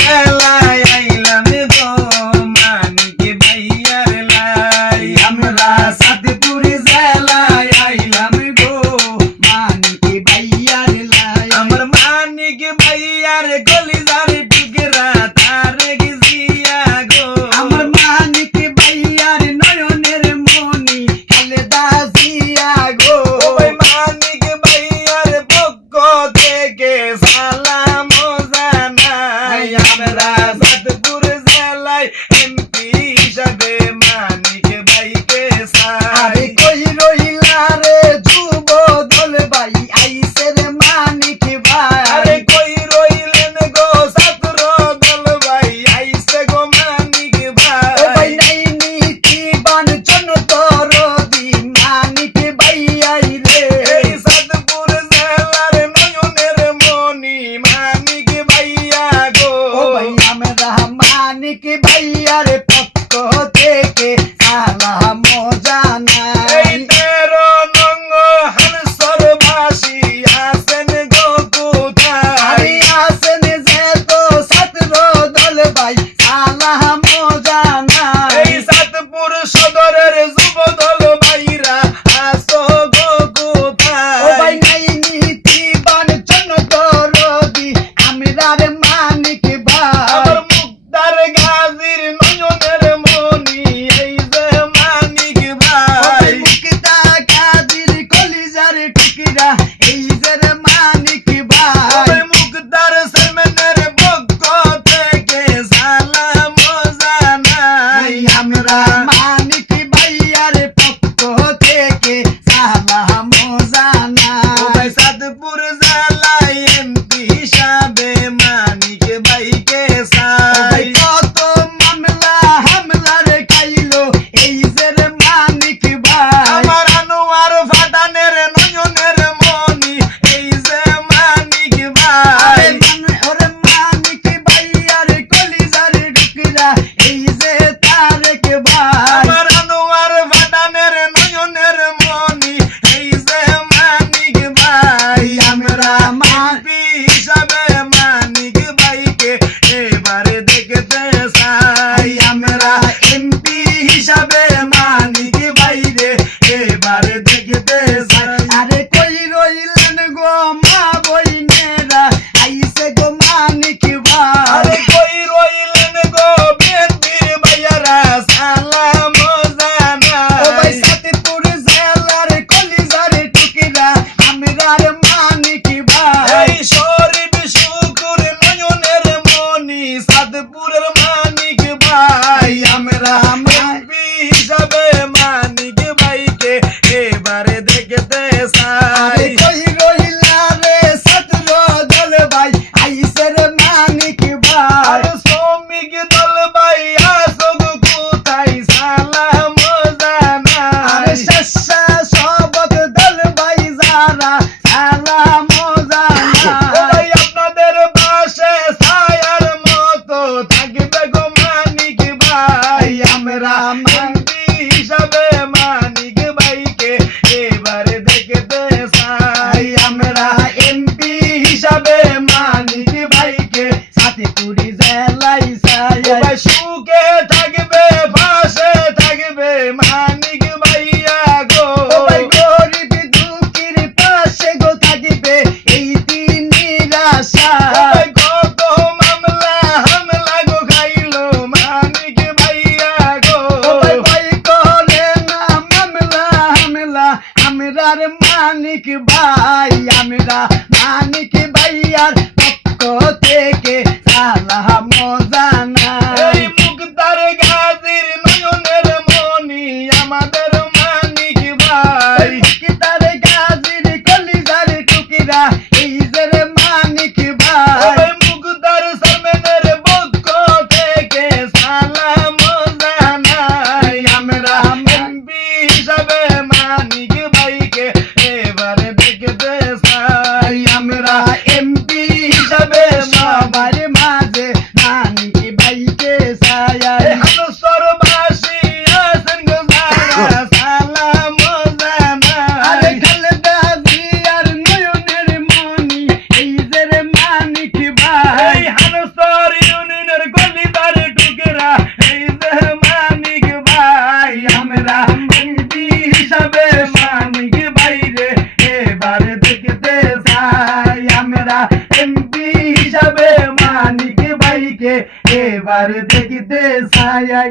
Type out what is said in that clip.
জেলায় আইলাম গো মানিক ভাইয়ার লাই। আমরা সাতপুর জেলায় আইলাম গো মানিক ভাইয়ার লাই। আমার মানিক ভাইয়ার কলিজার টুকরা তারেক জিয়া গো। আমার মানিক ভাইয়ার নয়নের মনি খালেদা জিয়া গো। ও ভাই মানিক ভাইয়ার পক্ষ থেকে সালাম জানাই। আমরা সাতপুর জেলায় এমপি হিসাবে মানিক ভাইকে আরে চাই। কই রইলা রে যুব দল ভাই আইছে রে মানিক ভাই। আরে কই রইলেন গো ছাত্র দল ভাই আইছে গো মানিক ও ভাই ভাই। নাই নীতিবান জনদরদি মানিক ভাই আইলে। এই সাতপুর জেলার নয়নের মনি মানিক ভাইয়া গো। ও ভাই আমরা মানিক ভাইয়ার পক্ষ থেকে সালাম জানাই। এই 13 নং হানসরবাসী আছেন গো কোথায়। আরে আসেন যে তো ছাত্র দল ভাই সালাম জানাই। এই সাতপুর সদরের যুব দল ভাইরা আসো গো ও ভাই কোথায়। নাই নীতিবান জনদরদি আমরার মানিক ভাই। আমার মুক্তার গাজীর নয়নের মনি এই যে মানিক ও ভাই ভাই। মুক্তা কাদির কলিজার টুকরা এই যে রে মানিক ভাই। ওই মুক্তার সেমেনের পক্ষ থেকে সালাম জানাই। আমরা মানিক ভাইয়ার পক্ষ থেকে সালাম জানাই। ও ভাই সাতপুর জেলায় এমপি হিসাবে মানিক ভাইকে ও ভাই চাই। কত মামলা হামলার খাইলো এই যে রে মানিক ভাই। আমার আনোয়ার ফাটানের নয়নের মনি এই যে মানিক ভাই। ওরে মানিক ভাইয়ার কলিজার টুকরা এই যে তারেক ভাই। আমার আনোয়ার ফাটানের নয়নের মনি এই যে মানিক ভাই। আমরা এমপি হিসাবে মানিক ভাইকে এবারে দেখতে চাই। আমরা এমপি হিসাবে মানিক ভাইরে এবারে দেখতে চাই। আরে কই রইলেন গো মা বইনেরা আইছে গো মানিক আরে ভাই। কই রইলেন গো বিএনপির ভাইয়ারা সালাম ও ভাই জানাই। সাতপুর জেলার কলিজার টুকরা আমরার মানিক ভাই। এই শরীফ শুকুর নয়নের মনি সাতপুরের মানিক ভাই। আমরা এমপি হিসাবে মানিক ভাইকে এবারে দেখতে আরে চাই। কই রইলা রে ছাত্র দল ভাই আইছে রে মানিক ভাই। আরে শ্রমিক দল ভাই আসো গো কোথায় সালাম আরে জানাই। স্বেচ্ছাসেবক দল ভাই যারা সালাম ও জানাই। ভাই আপনাদের পাশে ছায়ার মতো থাকবে গো মানিক ভাই। আমরা এমপি হিসাবে মানিক ভাইকে এবারে দেখতে চাই। আমরা এমপি হিসাবে মানিক ভাইকে সাতপুরি জেলায় ও চাই। ভাই সুখে থাকবে পাশে থাকবে মানিক ভাইয়া গো। ও ভাই গরিব দুঃখীর পাশে গো থাকবে এই দিন নিরাশা। ও ভাই কত মামলা হামলা গো খাইলো মানিক ভাইয়া গো। ও ভাই ভয় করে না মামলা হামলা আমরার মানিক ভাই। আমরা মানিক ভাইয়ার পক্ষ থেকে সালাম জানাই। এই মুক্তার গাজীর নয়নের মনি আমাদের মানিক ভাই। মুক্তার গাজীর কলিজার টুকরা এই যে রে মানিক ও ভাই। ভাই মুক্তার সালমানের পক্ষ থেকে সালাম জানাই। আমরা এমপি হিসাবে মানিক ভাইকে এবারে দেখতে চাই। আমরা এমপি হিসাবে সবার মাঝে মানিক ভাইকে এবার দেখিতে চাই।